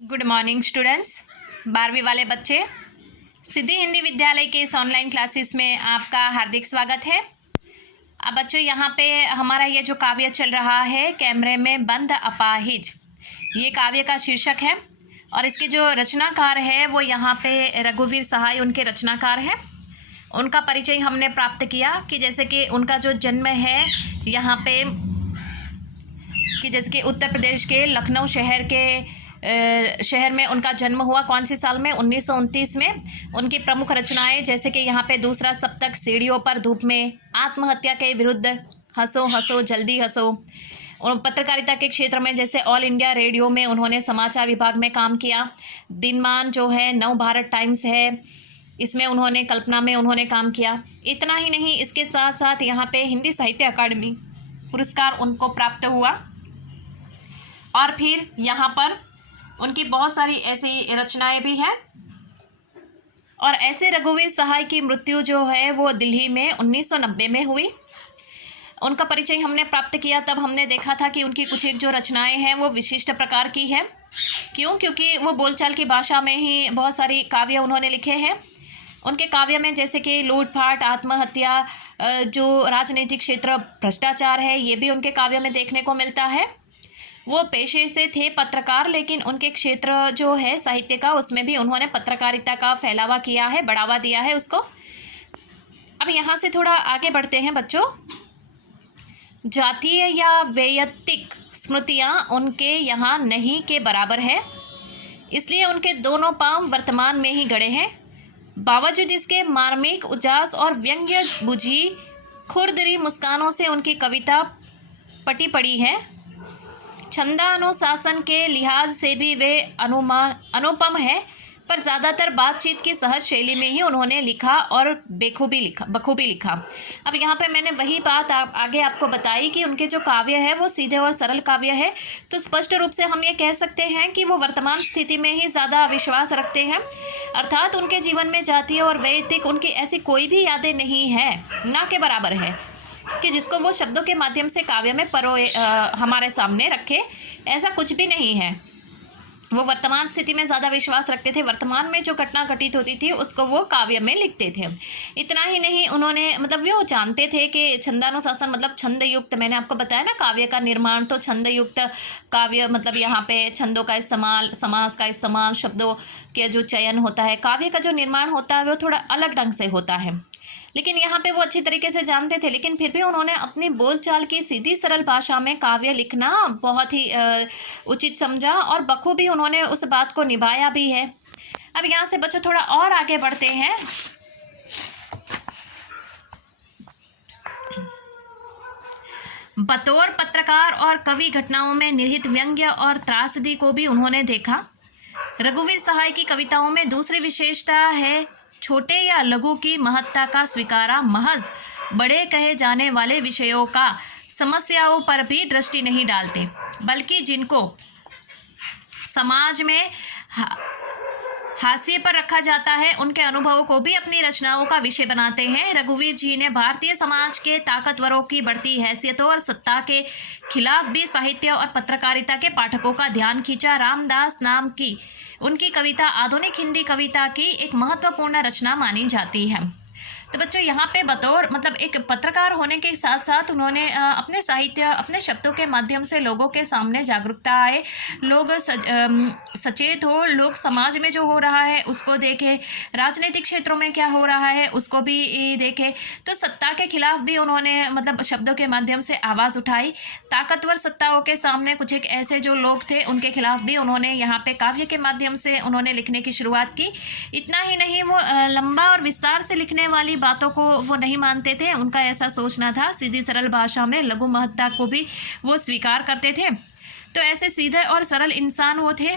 Good morning students. 12वीं वाले बच्चे, सिद्धि हिंदी विद्यालय के इस ऑनलाइन क्लासेस में आपका हार्दिक स्वागत है। अब बच्चों, यहाँ पे हमारा ये जो काव्य चल रहा है, कैमरे में बंद अपाहिज, ये काव्य का शीर्षक है और इसके जो रचनाकार है वो यहाँ पे रघुवीर सहाय उनके रचनाकार हैं। उनका परिचय हमने प्राप्त किया कि जैसे कि उनका जो जन्म है यहाँ पे, कि जैसे कि उत्तर प्रदेश के लखनऊ शहर में उनका जन्म हुआ। कौन सी साल में? 1929 में। उनकी प्रमुख रचनाएं जैसे कि यहाँ पे दूसरा सप्तक, सीढ़ियों पर धूप में, आत्महत्या के विरुद्ध, हंसो हंसो जल्दी हंसो। और पत्रकारिता के क्षेत्र में जैसे ऑल इंडिया रेडियो में उन्होंने समाचार विभाग में काम किया। दिनमान जो है नव भारत टाइम्स है, इसमें उन्होंने कल्पना में उन्होंने काम किया। इतना ही नहीं, इसके साथ साथ यहाँ पे हिंदी साहित्य अकादमी पुरस्कार उनको प्राप्त हुआ। और फिर यहाँ पर उनकी बहुत सारी ऐसी रचनाएं भी हैं। और ऐसे रघुवीर सहाय की मृत्यु जो है वो दिल्ली में 1990 में हुई। उनका परिचय हमने प्राप्त किया, तब हमने देखा था कि उनकी कुछ एक जो रचनाएं हैं वो विशिष्ट प्रकार की हैं। क्यों? क्योंकि वो बोलचाल की भाषा में ही बहुत सारी काव्य उन्होंने लिखे हैं। उनके काव्य में जैसे कि लूटपाट, आत्महत्या, जो राजनीतिक क्षेत्र, भ्रष्टाचार है, ये भी उनके काव्य में देखने को मिलता है। वो पेशे से थे पत्रकार, लेकिन उनके क्षेत्र जो है साहित्य का, उसमें भी उन्होंने पत्रकारिता का फैलावा किया है, बढ़ावा दिया है उसको। अब यहाँ से थोड़ा आगे बढ़ते हैं बच्चों। जातीय या वैयक्तिक स्मृतियाँ उनके यहाँ नहीं के बराबर है, इसलिए उनके दोनों पांव वर्तमान में ही गड़े हैं। बावजूद इसके मार्मिक उजास और व्यंग्य बुझी खुरदरी मुस्कानों से उनकी कविता पटी पड़ी है। छंदानुशासन के लिहाज से भी वे अनुपम है, पर ज़्यादातर बातचीत की सहज शैली में ही उन्होंने लिखा और बखूबी लिखा। अब यहाँ पे मैंने वही बात आगे आपको बताई कि उनके जो काव्य है वो सीधे और सरल काव्य है। तो स्पष्ट रूप से हम ये कह सकते हैं कि वो वर्तमान स्थिति में ही ज़्यादा विश्वास रखते हैं, अर्थात उनके जीवन में जातीय और वैयक्तिक उनकी ऐसी कोई भी यादें नहीं है, ना के बराबर है, कि जिसको वो शब्दों के माध्यम से काव्य में हमारे सामने रखे। ऐसा कुछ भी नहीं है। वो वर्तमान स्थिति में ज़्यादा विश्वास रखते थे, वर्तमान में जो घटना घटित होती थी उसको वो काव्य में लिखते थे। इतना ही नहीं, उन्होंने वो जानते थे कि छंदानुशासन मतलब छंद युक्त, मैंने आपको बताया ना काव्य का निर्माण, तो छंद युक्त काव्य मतलब यहाँ पे छंदों का इस्तेमाल, समास का इस्तेमाल, शब्दों के जो चयन होता है, काव्य का जो निर्माण होता है वो थोड़ा अलग ढंग से होता है। लेकिन यहाँ पे वो अच्छी तरीके से जानते थे, लेकिन फिर भी उन्होंने अपनी बोलचाल की सीधी सरल भाषा में काव्य लिखना बहुत ही उचित समझा और बखूबी उन्होंने उस बात को निभाया भी है। अब यहाँ से बच्चों थोड़ा और आगे बढ़ते हैं। बतौर पत्रकार और कवि घटनाओं में निहित व्यंग्य और त्रासदी को भी उन्होंने देखा। रघुवीर सहाय की कविताओं में दूसरी विशेषता है छोटे या लघु की महत्ता का स्वीकारा। महज बड़े कहे जाने वाले विषयों का समस्याओं पर भी दृष्टि नहीं डालते, बल्कि जिनको समाज में हाशिए पर रखा जाता है उनके अनुभवों को भी अपनी रचनाओं का विषय बनाते हैं। रघुवीर जी ने भारतीय समाज के ताकतवरों की बढ़ती हैसियतों और सत्ता के खिलाफ भी साहित्य और पत्रकारिता के पाठकों का ध्यान खींचा। रामदास नाम की उनकी कविता आधुनिक हिंदी कविता की एक महत्वपूर्ण रचना मानी जाती है। तो बच्चों, यहाँ पे बतौर एक पत्रकार होने के साथ साथ उन्होंने अपने साहित्य, अपने शब्दों के माध्यम से लोगों के सामने जागरूकता आए, लोग सचेत हो, लोग समाज में जो हो रहा है उसको देखें, राजनीतिक क्षेत्रों में क्या हो रहा है उसको भी देखें। तो सत्ता के खिलाफ भी उन्होंने शब्दों के माध्यम से आवाज़ उठाई। ताकतवर सत्ताओं के सामने कुछ एक ऐसे जो लोग थे उनके खिलाफ भी उन्होंने यहाँ पे काव्य के माध्यम से उन्होंने लिखने की शुरुआत की। इतना ही नहीं, वो लंबा और विस्तार से लिखने वाली बातों को वो नहीं मानते थे। उनका ऐसा सोचना था, सीधी सरल भाषा में लघु महत्ता को भी वो स्वीकार करते थे। तो ऐसे सीधे और सरल इंसान वो थे।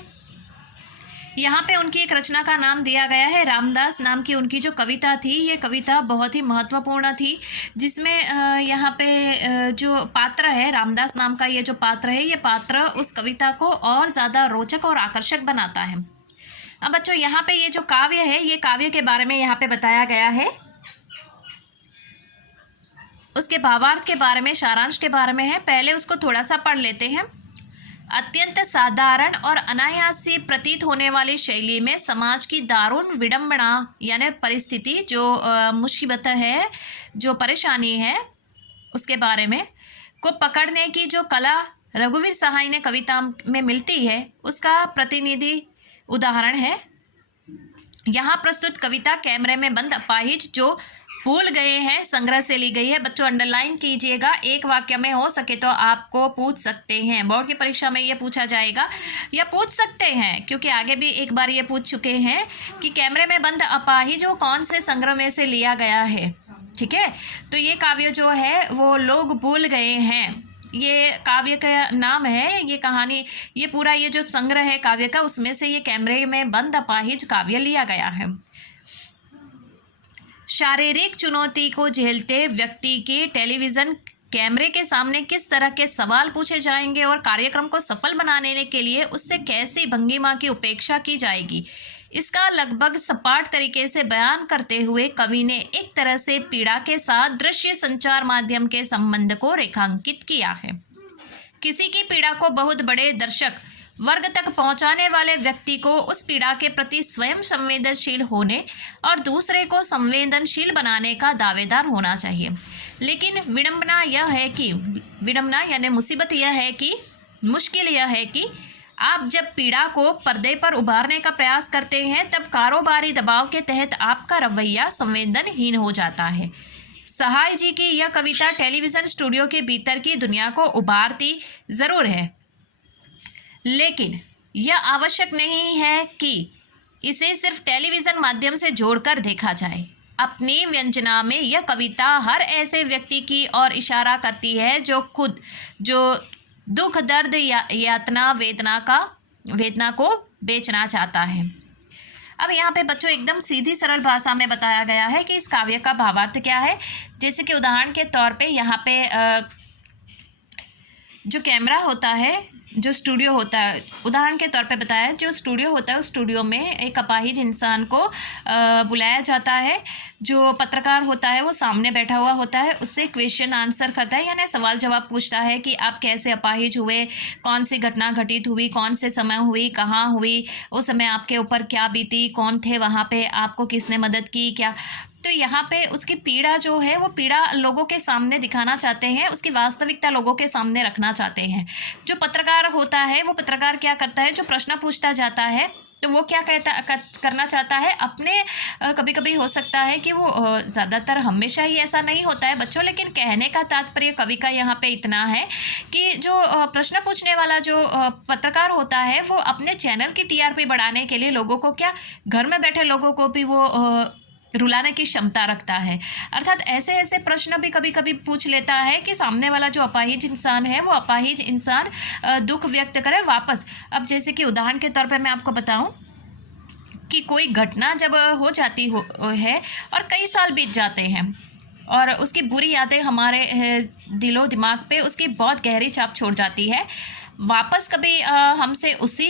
यहाँ पे उनकी एक रचना का नाम दिया गया है रामदास नाम की उनकी जो कविता थी। ये कविता बहुत ही महत्वपूर्ण थी, जिसमें यहाँ पे जो पात्र है, रामदास नाम का ये जो पात्र है, ये पात्र उस कविता को और ज़्यादा रोचक और आकर्षक बनाता है। अब बच्चों, यहाँ पे ये जो काव्य है, ये काव्य के बारे में यहाँ पे बताया गया है, उसके भावार्थ के बारे में, सारांश के बारे में है। पहले उसको थोड़ा सा पढ़ लेते हैं। अत्यंत साधारण और अनायास से प्रतीत होने वाली शैली में समाज की दारुण विडंबना यानी परिस्थिति, जो मुसीबत है, जो परेशानी है, उसके बारे में को पकड़ने की जो कला रघुवीर सहाय ने कविता में मिलती है, उसका प्रतिनिधि उदाहरण है। यहाँ प्रस्तुत कविता कैमरे में बंद अपाहिज जो भूल गए हैं संग्रह से ली गई है। बच्चों अंडरलाइन कीजिएगा, एक वाक्य में हो सके तो आपको पूछ सकते हैं, बोर्ड की परीक्षा में ये पूछा जाएगा या पूछ सकते हैं, क्योंकि आगे भी एक बार ये पूछ चुके हैं कि कैमरे में बंद अपाहिज जो कौन से संग्रह में से लिया गया है। ठीक है, तो ये काव्य जो है वो लोग भूल गए हैं, ये काव्य का नाम है, ये कहानी, ये पूरा ये जो संग्रह है काव्य का, उसमें से ये कैमरे में बंद अपाहिज काव्य लिया गया है। शारीरिक चुनौती को झेलते व्यक्ति के टेलीविज़न कैमरे के सामने किस तरह के सवाल पूछे जाएंगे और कार्यक्रम को सफल बनाने के लिए उससे कैसी भंगिमा की उपेक्षा की जाएगी, इसका लगभग सपाट तरीके से बयान करते हुए कवि ने एक तरह से पीड़ा के साथ दृश्य संचार माध्यम के संबंध को रेखांकित किया है। किसी की पीड़ा को बहुत बड़े दर्शक वर्ग तक पहुंचाने वाले व्यक्ति को उस पीड़ा के प्रति स्वयं संवेदनशील होने और दूसरे को संवेदनशील बनाने का दावेदार होना चाहिए। लेकिन विडंबना यानी मुसीबत यह है कि, मुश्किल यह है कि आप जब पीड़ा को पर्दे पर उभारने का प्रयास करते हैं तब कारोबारी दबाव के तहत आपका रवैया संवेदनहीन हो जाता है। सहाय जी की यह कविता टेलीविज़न स्टूडियो के भीतर की दुनिया को उभारती ज़रूर है, लेकिन यह आवश्यक नहीं है कि इसे सिर्फ टेलीविज़न माध्यम से जोड़कर देखा जाए। अपनी व्यंजना में यह कविता हर ऐसे व्यक्ति की ओर इशारा करती है जो दुख, दर्द, यातना, वेदना को बेचना चाहता है। अब यहाँ पे बच्चों एकदम सीधी सरल भाषा में बताया गया है कि इस काव्य का भावार्थ क्या है। जैसे कि उदाहरण के तौर पे यहाँ पे जो कैमरा होता है, जो स्टूडियो होता है, उदाहरण के तौर पे बताया, जो स्टूडियो होता है उस स्टूडियो में एक अपाहिज इंसान को बुलाया जाता है। जो पत्रकार होता है वो सामने बैठा हुआ होता है, उससे क्वेश्चन आंसर करता है, यानी सवाल जवाब पूछता है कि आप कैसे अपाहिज हुए, कौन सी घटना घटित हुई, कौन से समय हुई, कहाँ हुई, उस समय आपके ऊपर क्या बीती, कौन थे वहाँ पे, आपको किसने मदद की, क्या। तो यहाँ पे उसकी पीड़ा जो है वो पीड़ा लोगों के सामने दिखाना चाहते हैं, उसकी वास्तविकता लोगों के सामने रखना चाहते हैं। जो पत्रकार होता है वो पत्रकार क्या करता है, जो प्रश्न पूछता जाता है तो वो क्या करना चाहता है, अपने कभी कभी हो सकता है कि वो ज़्यादातर हमेशा ही ऐसा नहीं होता है बच्चों, लेकिन कहने का तात्पर्य कवि का यहाँ पे इतना है कि जो प्रश्न पूछने वाला जो पत्रकार होता है वो अपने चैनल की टीआरपी बढ़ाने के लिए लोगों को, क्या घर में बैठे लोगों को भी वो रुलाने की क्षमता रखता है। अर्थात ऐसे ऐसे प्रश्न भी कभी कभी पूछ लेता है कि सामने वाला जो अपाहिज इंसान है वो अपाहिज इंसान दुख व्यक्त करे वापस। अब जैसे कि उदाहरण के तौर पे मैं आपको बताऊं कि कोई घटना जब हो जाती है और कई साल बीत जाते हैं और उसकी बुरी यादें हमारे दिलो दिमाग पे उसकी बहुत गहरी छाप छोड़ जाती है। वापस कभी हमसे उसी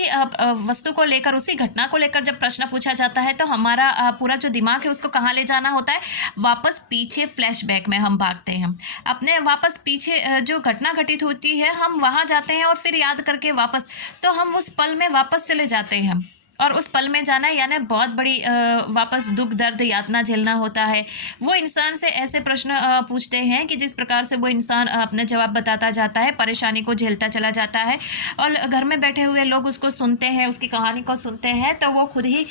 वस्तु को लेकर, उसी घटना को लेकर जब प्रश्न पूछा जाता है तो हमारा पूरा जो दिमाग है उसको कहाँ ले जाना होता है, वापस पीछे फ्लैशबैक में हम भागते हैं। अपने वापस पीछे जो घटना घटित होती है हम वहाँ जाते हैं और फिर याद करके वापस, तो हम उस पल में वापस चले जाते हैं। और उस पल में जाना यानी बहुत बड़ी वापस दुख, दर्द, यातना झेलना होता है। वो इंसान से ऐसे प्रश्न पूछते हैं कि जिस प्रकार से वो इंसान अपने जवाब बताता जाता है, परेशानी को झेलता चला जाता है और घर में बैठे हुए लोग उसको सुनते हैं, उसकी कहानी को सुनते हैं तो वो खुद ही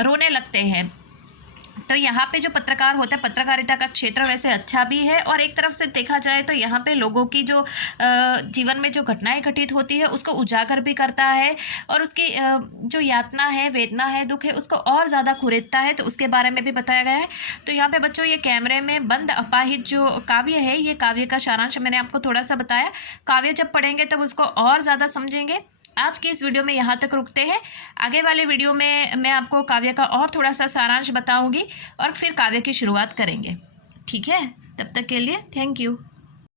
रोने लगते हैं। तो यहाँ पे जो पत्रकार होता है, पत्रकारिता का क्षेत्र वैसे अच्छा भी है और एक तरफ से देखा जाए तो यहाँ पे लोगों की जो जीवन में जो घटनाएं घटित होती है उसको उजागर भी करता है और उसकी जो यातना है, वेदना है, दुख है, उसको और ज़्यादा कुरेदता है, तो उसके बारे में भी बताया गया है। तो यहाँ पे बच्चों ये कैमरे में बंद अपाहिज जो काव्य है, ये काव्य का सारांश मैंने आपको थोड़ा सा बताया। काव्य जब पढ़ेंगे तब उसको और ज़्यादा समझेंगे। आज की इस वीडियो में यहाँ तक रुकते हैं। आगे वाले वीडियो में मैं आपको काव्य का और थोड़ा सा सारांश बताऊंगी और फिर काव्य की शुरुआत करेंगे। ठीक है, तब तक के लिए थैंक यू।